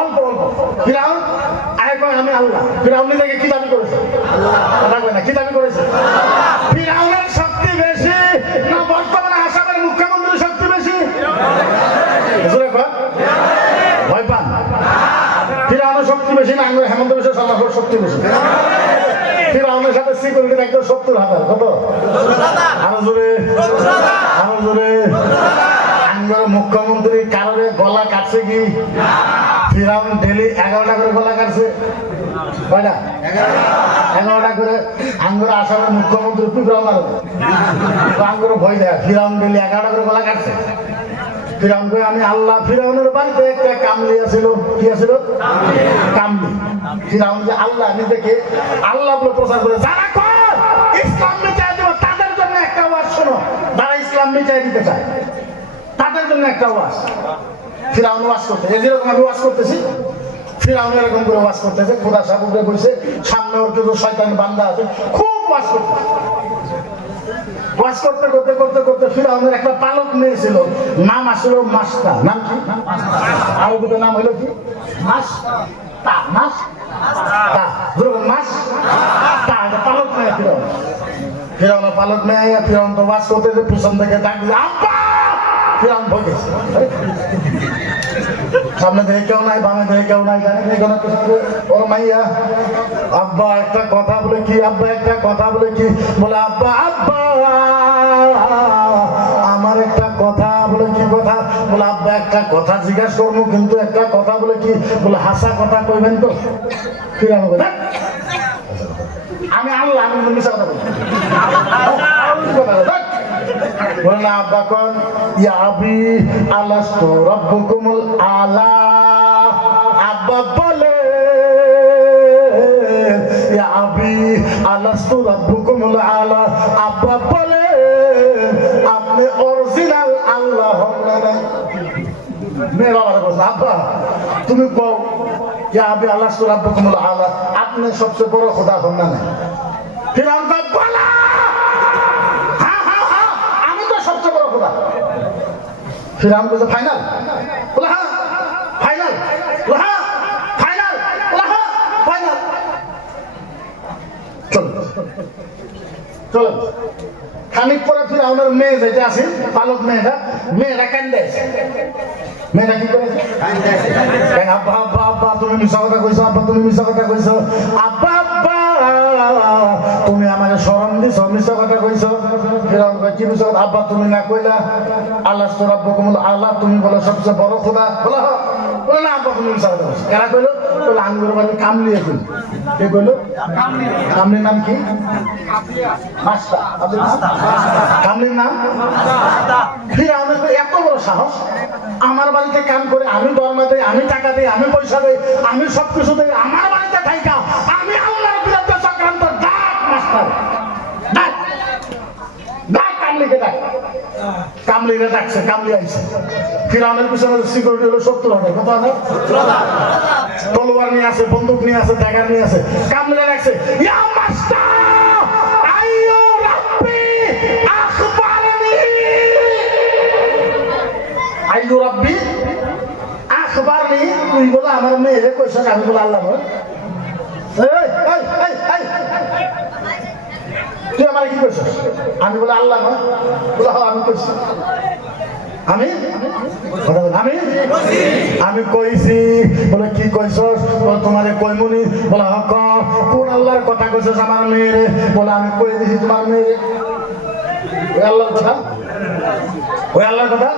অল্প অল্প ফিরাউন আয় কয় আমি আল্লাহ। ফিরাউন নিজেকে কি দাবি করেছে? কথা কয় না, কি দাবি করেছে? ফিরাউনের শক্তি বেশি না বর্তমানে আসামের মুখ্যমন্ত্রীর শক্তি বেশি? ভয় পান? ফিরাউনের শক্তি বেশি না হেমন্ত বিশ্ব শর্মার শক্তি বেশি? ফিরাউনের সাথে সিকিউরিটি থাকতো 70,000। কত? আরো জোরে, আরো জোরে। আঙ্গুর মুখ্যমন্ত্রী কারোর গলা কাটছে কি? ফিরাউন ডেলি 11টা করে গলা কাটছে। কয়টা? 11টা করে। আঙ্গুর আসামের মুখ্যমন্ত্রী ফিরাউন আঙ্গুর ভয় দেয়, ফিরাউন ডেলি 11টা করে গলা কাটছে। ফিরাউন কই আমি আল্লাহ। ফিরাউনের বাড়িতে একটা কামলি আছিল। কি আছিল? কামলি। ফিরাউন যে আল্লাহ, নিজেকে আল্লাহ বলে প্রচার করে। যারা কয় ইসলাম মিটাই দেব, তাদের জন্য একটা ওয়াজ শোনো। যারা ইসলাম মিটাই দিতে চায় তাদের জন্য একটা ওয়াজ। ফিরাউন ওয়াজ করতে, এই যেরকম আমি ওয়াজ করতেছি, ফিরাউন এরকম করে ওয়াজ করতেছে। খোদা সাহেব উঠে বলছে, সামনে ওর কিছু শয়তান বান্দা আছে, খুব ওয়াজ করতে। ওয়াজ করতে করতে করতে করতে ফিরাউনের একটা পালক মেয়ে ছিল, নাম আসলো মাস্তা। নাম কি? আরবিতে নাম হইল কি? মাস্তা। মাস্তা, পালক মেয়ে ফিরাউন। ফিরাউনের পালক মেয়ে, ফিরাউন তো ওয়াজ করতে পিছন থেকে ডাক দিল আব্বা। ফিরাউন ভয় গেছে, সামনে দেখে কেউ নাই, বামে দেখে কেউ নাই, জানে ওর মাইয়া আব্বা একটা কথা বলে কি? আব্বা একটা কথা বলে কি? বলে আব্বা আব্বা আমার একটা কথা বলে কি কথা? বলে আব্বা একটা কথা জিজ্ঞাসা করবো, কিন্তু একটা কথা বলে কি? বলে হাসা কথা কইবেন তো? ফিরাউন বলে আমি আল্লাহ, আমি মিশা কথা বলি। বলে না আব্বা কোন? ইয়া আবি আলাস্তু রাব্বুকুমুল আলা। আব্বা বলে ইয়া আবি আলাস্তু রাব্বুকুমুল আলা, আব্বা বলে আপনি অরিজিনাল আল্লাহ না? মেয়ে বাবা বলছে আব্বা তুমি কও ইয়া আবি আলাস্তু রাব্বুকুমুল আলা, আপনি সবচেয়ে বড় খোদা হন না? ফিরআউন কয় বলা হ্যাঁ আমি তো সবচেয়ে বড় খোদা। ফিরআউন বলছে ফাইনাল? বলে হ্যাঁ ফাইনাল। হ্যাঁ ফাইনাল। হ্যাঁ ফাইনাল। চলো খানিক পরে ফিরআউনের মেয়ে যেটা আছে পালক মেয়েটা কান্দে। মেয়েটা কি করে আব্বা আব্বা আব্বা তুমি মিছা কথা কইছো, আব্বা তুমি মিছা কথা কইছো, আব্বা আব্বা তুমি আমাকে শরম দিছ, মিছা কথা কইছো। ফিরআউন কয় কি মিছা কথা? আব্বা তুমি না কইলা আলাস্তু রাব্বুকুমুল আলা, তুমি বলো সবচেয়ে বড় খোদা? বলো বলে না আব্বা তুমি মিছা কথা কইছো। কারা কইলো? বলে আঙ্গুর বাড়ি কামলিয়ে কইল। কে কইলো? কামলির নাম কি? মাস্তা। কামলির নাম ফিরআউনের এত বড় সাহস, আমার বাড়িতে কাম করে, আমি দরমা দেই, আমি টাকা দেই, আমি পয়সা দেই, আমি সবকিছু দেই, আমার বাড়িতে থাইকা আমি আল্লাহর বিরুদ্ধে চক্রান্ত। ডাক মাস্টার ডাক, ডাক কামলিকে ডাক। কামলিরে ডাকছে, কামলি আইছে। ফিরআউনের পিছনে সিকিউরিটি হলো 70,000। কত আছে? তলোয়ার নিয়ে আছে, বন্দুক নিয়ে আছে, ড্যাগার নিয়ে আছে। কামলিরে ডাকছে ইয়া মাস্টার আইয়ো রাব্বি আখবারনি, আইয়ো রাব্বি আখবারনি। তুই বলে আমার মেয়ে কইছ, আমি বলে আল্লাহ বল। তুই আমার কি কইছ? আমি বলে আল্লাহ না? বলে হ্যাঁ আমি কইছি। আমি আমি কইছি। বলে কি কইছ? তোমারে কইমুনি। বলে হক কোন আল্লাহর কথা কইছ আমার মেয়েরে? বলে আমি কই দিছি তোমার মেয়েরে। ওই আল্লাহর কথা, ওই আল্লাহর কথা,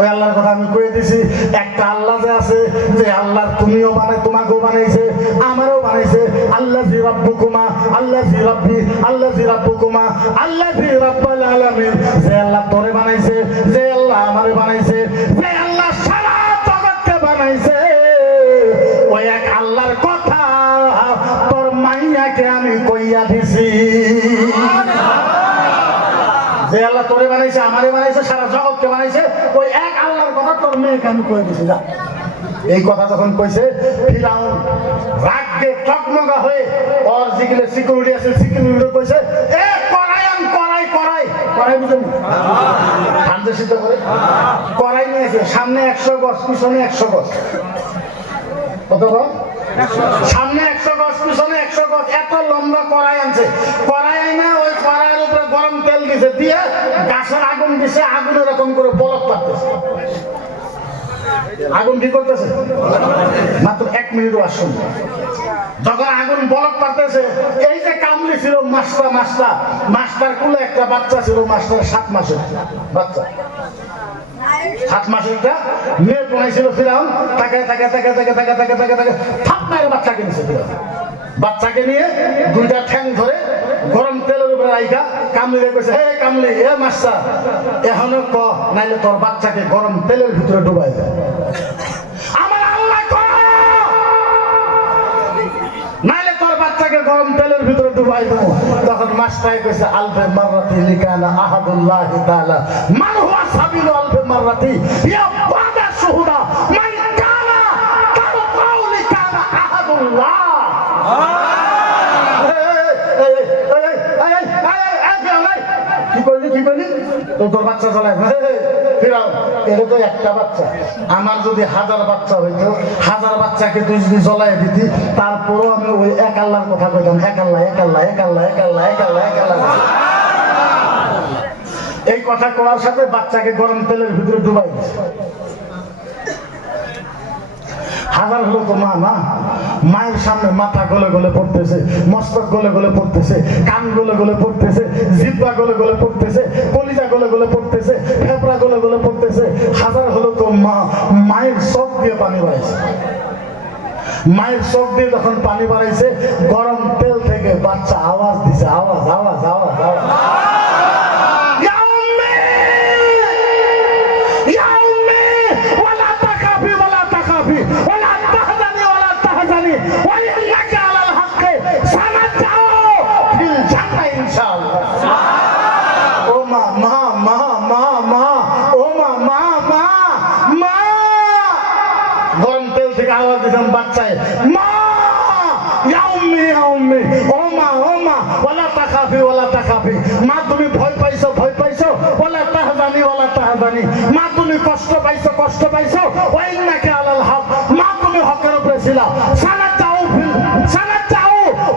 ওই আল্লাহর কথা আমি কয়ে দিছি। একটা আল্লাহ যে আছে, যে আল্লাহ তুমিও বানাই, তোমাকেও বানাইছে, আমারও বানাইছে। আল্লাহ জি রাব্বুকুমা, আল্লাহ জি রাব্বি, আল্লাহ জি রাব্বুকুমা, আল্লাহ জি রাব্বুল আলামিন। যে আল্লাহ তোরে বানাইছে, যে আল্লাহ আমারে বানাইছে, যে আল্লাহ সারা জগৎকে বানাইছে, ওই এক আল্লাহর কথা তোর মাইয়াকে আমি কইয়া দিছি। যে আল্লাহ তোরে বানাইছে, আমারে বানাইছে, সারা জগৎকে বানাইছে, ওই এক আল্লাহর কথা তোর মেয়েকে আমি কয়ে দিছি। যা। এই কথা যখন কইছে, ফিরআউন রাগে টকমগা হয়ে ওর যেগুলো সিকিউরিটি আছে সিকিউরিটি কইছে এ করাইন করাই করাই করাই বুঝেন ঠান্ডা সিদ্ধ করে করাই নিয়েছে। সামনে 100 গজ, পিছনে 100 গজ। কত গজ? সামনে 100 গজ, পিছনে 100 গজ। এত লম্বা কড়াই আনছে। কড়াই না ওই কড়াইয়ের উপরে গরম তেল দিছে, দিয়ে গাছের আগুন দিছে, আগুন এরকম করে বলক পাচ্ছে। আগুন কি করতেছে? মাত্র 1 মিনিটও আসুন। যখন আগুন বলক পারতেছে, এই যে কামলি ছিল মাস্টার কুলে একটা বাচ্চা ছিল, মাস্টার 7 মাসের বাচ্চা। 7 মাসের একটা মেয়ে পড়াইছিল ফিরআউন। তাকে থাপ মারে বাচ্চাকে নিয়েছে ফিরআউন। বাচ্চাকে নিয়ে 2টা ঠ্যাং ধরে গরম তেলের উপরে রাইখা কামলিরে কইছে, হে কামলি, এ মাস্টার এখনো ক, নাইলে তোর বাচ্চাকে গরম তেলের ভিতরে ডুবাই দে। আমার আল্লাহ ক, নাইলে তোর বাচ্চাকে গরম তেলের ভিতরে ডুবাই দেব। তখন মাস্টার কইছে আলফে মাররাতি লিকানা আহাদুল্লাহি তাআলা মান হুয়া সাবিলু আলফে মাররাতি ইয়া বাদা শুহুদা মান কানা কারু কাউলি কানা আহাদুল্লাহ। কি বলি তোর বাচ্চা চালায়? ফিরআউন এর তো একটা বাচ্চা। আমার যদি 1000 বাচ্চা হইতো, 1000 বাচ্চাকে তুই যদি জ্বলাই দিতি, তারপরও আমি ওই এক আল্লাহর কথা কইতাম, এক আল্লাহ এক আল্লাহ এক আল্লাহ এক আল্লাহ এক আল্লাহ এক আল্লাহ। এই কথা করার সাথে বাচ্চাকে গরম তেলের ভিতরে ডুবাই দিচ্ছে। 1000 হলো তো মা না, মায়ের সামনে মাথা গলে গলে পড়তেছে, মস্তক গলে গলে পড়তেছে, কান গলে গলে পড়তেছে, জিহ্বা গলে গলে পড়তেছে, কলিজা গলে গলে পড়তেছে, ফেফড়া গলে গলে পড়তেছে। 1000 হলো তো মা, মায়ের চোখ দিয়ে পানি বাড়াইছে। মায়ের চোখ দিয়ে যখন পানি বাড়াইছে, গরম তেল থেকে বাচ্চা আওয়াজ দিছে, আওয়াজ আওয়াজ আওয়াজ আওয়াজ। দিয়েছেন বাচ্চায়, মা ইয়া উম্মি ইয়া উম্মি, ও মা ওয়ালা তাখাফি ওয়ালা তাখাফি, মা তুমি ভয় পাইছো ওয়ালা তাহজানি ওয়ালা তাহজানি, মা তুমি কষ্ট পাইছো ওয়া ইন্নাকা আলাল হক, মা তুমি হকের উপরে ছিলা, সানাতাউ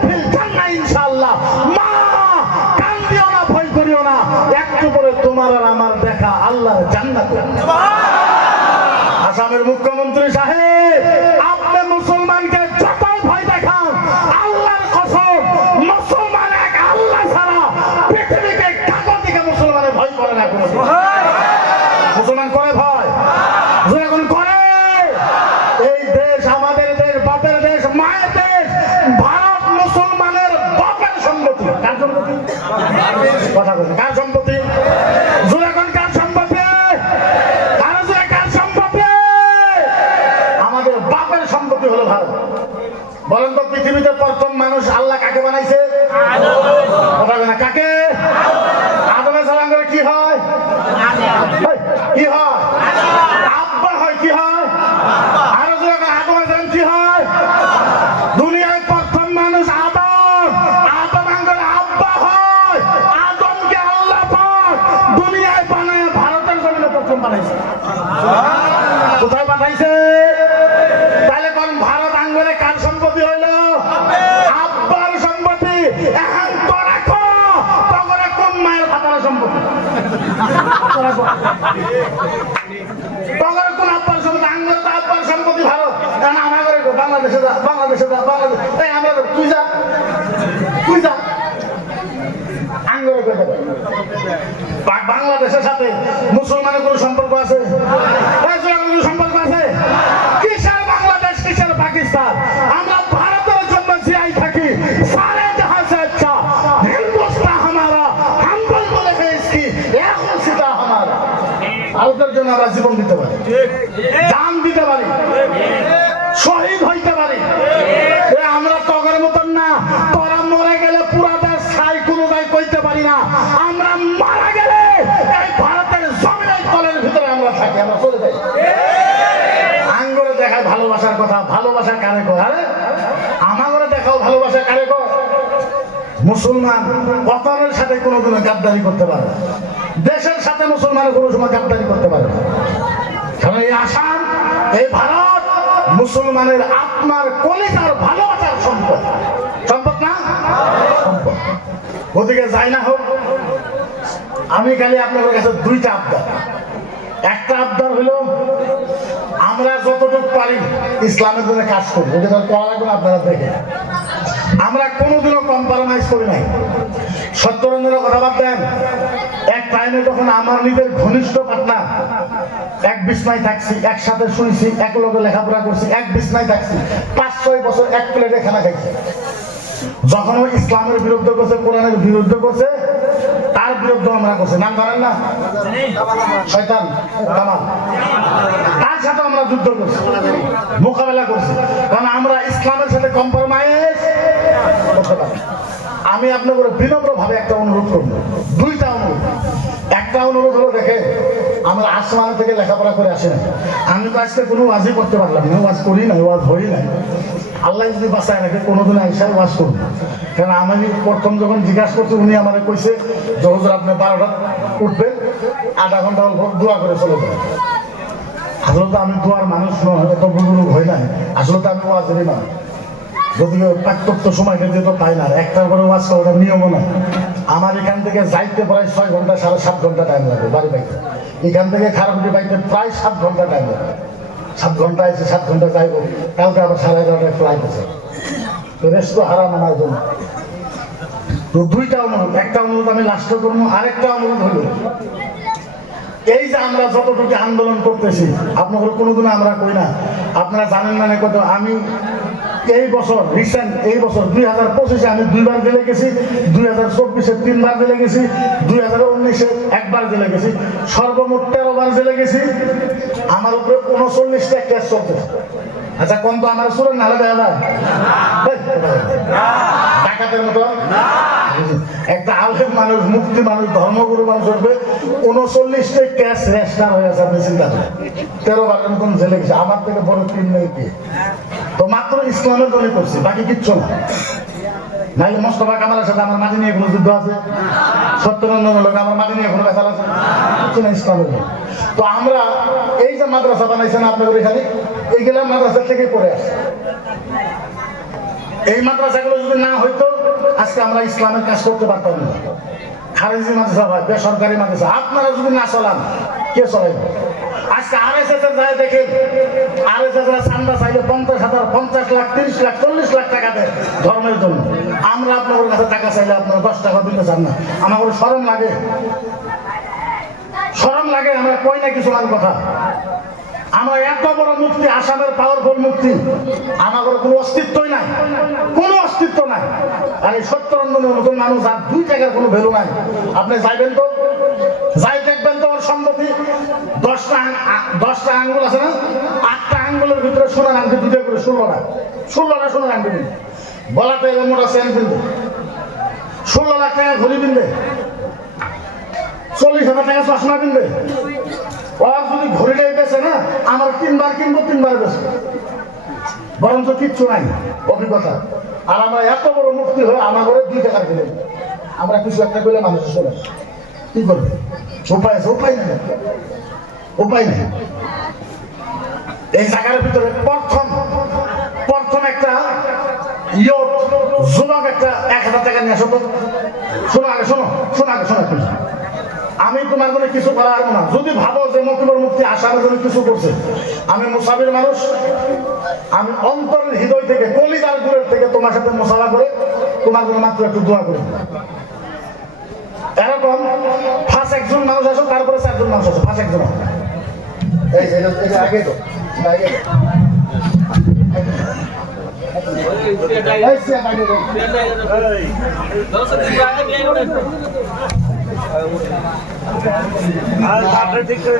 ফিল জান্নাহ ইনশাআল্লাহ, মা কান্দিও না, ভয় করিও না, একটু পরে তোমার আর আমার দেখা আল্লাহর জান্নাত। সুবহানাল্লাহ। আসামের মুখ্যমন্ত্রী সাহেব, আপনি মুসলমানকে যতই ভয় দেখান, আল্লাহর কসম মুসলমান এক আল্লাহ ছাড়া পৃথিবীতে কাগজ দিকে মুসলমানের ভয় করে না। কোনো মুসলমান করে ভয় যখন করে, এই দেশ আমাদের দেশ, বাপের দেশ, মায়ের দেশ, ভারত মুসলমানের বাপের সম্পত্তি। কার সম্পত্তি? কথা বলুন, কার সম্পত্তি? যখন কার সম্পত্তি? কার সম্পত্তি? আমাদের বাপের সম্পত্তি হলো ভারত। বলেন তো, পৃথিবীতে প্রথম মানুষ আল্লাহ কাকে বানাইছে? কথা বলে না, কাকে? আদম আলাইহিস সালাম করে কি হয়? কি হয়? আব্বা হয়। কি হয়? আরো যখন আদম আলাইহিস সালাম কি হয়? দুনিয়ায় প্রথম মানুষ আদম আঙ্গের আব্বা হয়। আদমকে আল্লাহ পাক দুনিয়ায় বানায় ভারতের জমিনে প্রথম বানাইছে। কোথায় পাঠাইছে? তাহলে কোন ভারত আঙ্গলে কার সম্পত্তি হইল? আব্বার সম্পত্তি। এখন তো রাখো তখন কোন মায়ের ভাতার সম্পত্তি? তখন কোন আব্বার সম্পত্তি? আঙ্গল তো আব্বার সম্পত্তি ভারত। আমার বাংলাদেশে যা, বাংলাদেশ আমরা তুই যা আঙ্গলে বাংলাদেশের সাথে মুসলমানের কোন সম্পর্ক আছে? সম্পর্ক আছে? কিসের বাংলাদেশ, কিসের পাকিস্তান? আমরা ভারতের জন্য জিয়াই থাকি। সারে জাহাঁ সে আচ্ছা হিন্দুস্তান হামারা, হাম বল বলে হে ইসকি এক সিতা হামারা। ভারতের জন্য আমরা জীবন দিতে পারি, জান দিতে পারি, শহীদ হইতে পারি। আমরা তগের মতন না, তোরা মরে গেলে পুরা দেশ ছাই কোনো দায় কইতে পারি না। আমরা মারা গেলে এই ভারতের জমিনের তলের ভিতরে আমরা থাকি, আমরা চলে যাই। আঙ্গরে দেখায় ভালোবাসার কথা, ভালোবাসা কারে কর? আরে আমাগরে দেখাও ভালোবাসা কারে কর? মুসলমান ওয়াতানের সাথে কোনোদিনও গাদ্দারি করতে পারে না, দেশের সাথে মুসলমানের কোনো সময় গাদ্দারি করতে পারে না। কারণ এই আসাম, এই ভারত মুসলমানের আত্মার কলিজার ভালোবাসার সম্পদ। সম্পদ না? সম্পদ। ওদিকে যাই না হোক, আমি খালি আপনাদের কাছে দুইটা আবদার। একটা আবদার হলো, আমরা যতটুকু পারি ইসলামের জন্য কাজ করি। ওটা করা লাগবে আপনারা দেখে। আমরা কোনোদিনও কম্প্রোমাইজ করি নাই। সত্যরঞ্জনের কথা বাদ দেন, এক টাইমে যখন আমার নিজের ঘনিষ্ঠ পার্টনার, এক বিছনায় থাকছি, একসাথে শুয়েছি, এক লগে লেখাপড়া করছি, এক বিছনায় থাকছি, 5-6 বছর এক প্লেটে খানা খাইছি। যখন ও ইসলামের বিরুদ্ধে করছে, কোরআনের বিরুদ্ধে করছে, তার বিরুদ্ধে আমরা করছি। নাম জানেন না? শয়তান কামাল। তার সাথে আমরা যুদ্ধ করছি, মোকাবেলা করছি, কারণ আমরা ইসলামের সাথে কম্প্রোমাইজ করতে পারি। আমি আপনাকে বিনম্র ভাবে একটা অনুরোধ করবো, দুইটা অনুরোধ। একটা অনুরোধ হলো, দেখে আমরা আসমান থেকে লেখাপড়া করে আসি না। আমি তো আজকে কোনো ওয়াজই করতে পারলাম না, ওয়াজ করি না, ওয়াজ হই নাই। আল্লাহ যদি বাঁচায় নাকি কোনোদিন আইসা ওয়াজ করবো। কারণ আমি প্রথম যখন জিজ্ঞাসা করছি, উনি আমার কইছে যে হুজুর আপনি 12টা উঠবেন, আধা ঘন্টা অল্প দোয়া করে চলে যাবেন। আসলে তো আমি দোয়ার মানুষ নয়, এত বুজুর্গ হই নাই। আসলে তো আমি ওয়াজেরই না, যদিও প্রাপ্ত সময়টা যেহেতু পাই না, একটার পরে ওয়াজ করার নিয়মও না। আমার এখান থেকে যাইতে প্রায় 6 ঘন্টা 7.5 ঘন্টা টাইম লাগে বাড়ি পাইতে। এখান থেকে খারাপটি পাইতে প্রায় 7 ঘন্টা টাইম লাগে। 7 ঘন্টা এসে 7 ঘন্টা যাইব, কালকে আবার 11:30টায় ফ্লাইট আছে। রেস্ট তো হারাম আমার জন্য। তো দুইটা অনুরোধ। একটা অনুরোধ আমি লাস্টে করবো, আরেকটা অনুরোধ হলো, এই যে আমরা যতটুকু আন্দোলন করতেছি, আপনাদের কোনোদিন আমরা কই না, আপনারা জানেন না কত। আমি এই বছর রিসেন্ট, এই বছর 2025-এ আমি 2বার জেলে গেছি, 2024-এ 3বার জেলে গেছি, 2019-এ 1বার জেলে গেছি, সর্বমোট 13বার জেলে গেছি। আমার উপরে 39টা কেস চলতেছে। আচ্ছা কোন তো আমার সুরের নালে দেওয়া যায় ডাকাতের মতো একটা আলেম মানুষ, মুক্তি মানুষ, ধর্মগুরু মানুষ হবে 39টা ক্যাশ রেস্টার হয়ে আছে। আপনি চিন্তা করেন 13 বারের মতন জেলে গেছে। আমার থেকে বড় ক্রিম নেই কি? তো মাত্র ইসলামের জন্য করছি, বাকি কিচ্ছু না। নাইলে মোস্তফা কামালের সাথে আমার মাটি নিয়ে কোনো যুদ্ধ আছে? সত্যরঞ্জনের লোক আমার মাটি নিয়ে কোনো ব্যাপার আছে? কিচ্ছু না ইসলামের। তো আমরা এই যে মাদ্রাসা বানাইছেন আপনাদের এখানে, এইগুলা মাদ্রাসা থেকে পড়ে আসে। এই মাদ্রাসাগুলো যদি না হইতো আজকে আমরা ইসলামের কাজ করতে পারতাম না। খারেজি মাদ্রাসা হয়, বেসরকারি মাদ্রাসা, আপনারা যদি না চলান কে চলাইব? আজকে RSS এর যায় দেখেন, RSS এর চান্দা চাইলে 50,000, 50 লাখ, 30 লাখ, 40 লাখ টাকা দেয় ধর্মের জন্য। আমরা আপনাদের কাছে টাকা চাইলে আপনারা 10 টাকা দিতে চান না। আমার শরম লাগে, শরম লাগে। আমরা কই না কিছু মান কথা। আমরা এত বড় মুক্তি, আসামের পাওয়ারফুল মুক্তি, আমার কোনো অস্তিত্বই নাই, কোনো অস্তিত্ব নাই। আর এই সত্যরঞ্জনের মতন মানুষ আর 2 টাকার কোনো ভ্যালু নাই। আপনি যাইবেন তো, যাই দেখবেন তো ওর সম্মতি 10টা আঙ্গুল আছে না, 8টা আঙ্গুলের ভিতরে সোনার আংটি 2টা করে, 16টা সোনার আংটি কিনবে। বলাতে মোটা চেন কিনবে, 16 লাখ টাকা ঘড়ি কিনবে, 40,000 টাকা চশমা কিনবে। ওর যদি ঘড়িটাই বেছে না, আমার 3 বার কিনবো, 3 বার বেছে, বরঞ্চ কিচ্ছু নাই অভিজ্ঞতা। আর আমরা এত বড় মুক্তি হয়ে আমার ঘরে 2 টাকা দিলেন, আমরা কিছু একটা করলে মানুষ চলে কি করবে? উপায় আছে? উপায় নেই, উপায় নেই। এই জায়গার ভিতরে প্রথম একটা যুবক একটা 1,000 টাকা নিয়ে আসো তো। শোনো আগে, শোনো আগে, শোনো। আমি তোমার জন্য কিছু করা আসবো না। যদি ভাবো যে মকিবুল মুফতি আসার জন্য কিছু করছে, আমি মুসাফির মানুষ, আমি অন্তরের হৃদয় থেকে, কলিজার দূরের থেকে তোমার সাথে মুসাফা করে তোমার জন্য মাত্র একটু দোয়া করি। এরকম ফার্স্ট একজন মানুষ আসো, তারপরে 4 জন মানুষ আসো, ফার্স্ট একজন আগে তো ঠিক করে